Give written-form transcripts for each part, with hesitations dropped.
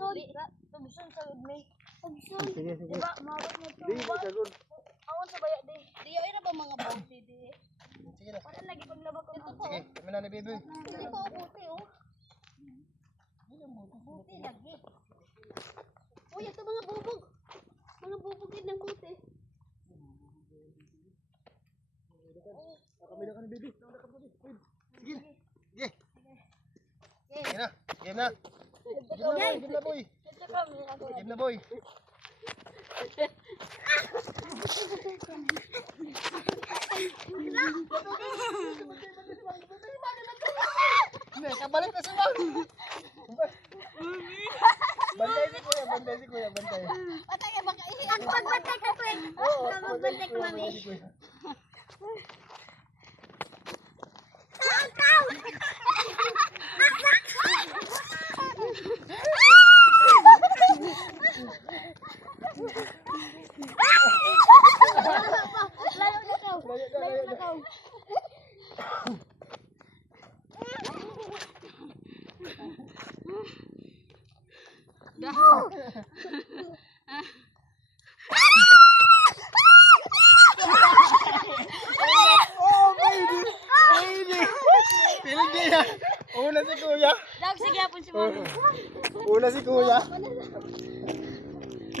Sorry, tubson sa udme. Tubson. Sige, sige. Diba, mabot na to. Di, sagod. Awan sa baya di. Di, ay na ba mga bawd di? Sige na. Para lagi paglabak ko. Ito po. Sige, kami na ni Bibi. Hindi ko puti oh. Puti lagi. Uy, ito mga bubog. Mga bubog din ng puti. Kami na ka ni Bibi. Sige. Sige. Sige na. Game na. Game na boy. Game na boy. Kabalik na si Bang. Bantay si Kuya, bantay si Kuya, bantay. Patay ka baka iyan. Pagbantay ka ko eh. Pagbantay ka mami. Layo na ka. Layo na ka. Oh, baby. Baby. Pildi na. Una si Kuya. Dag sige hapon si mami. Una si Kuya.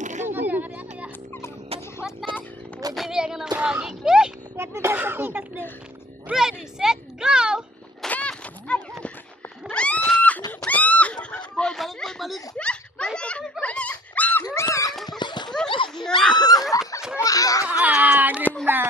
Kaya. What na? Hindi biya nga nang magig. Kat na sa tikas de. Ready, set, go. Boy, balik, boy, balik. Anim na.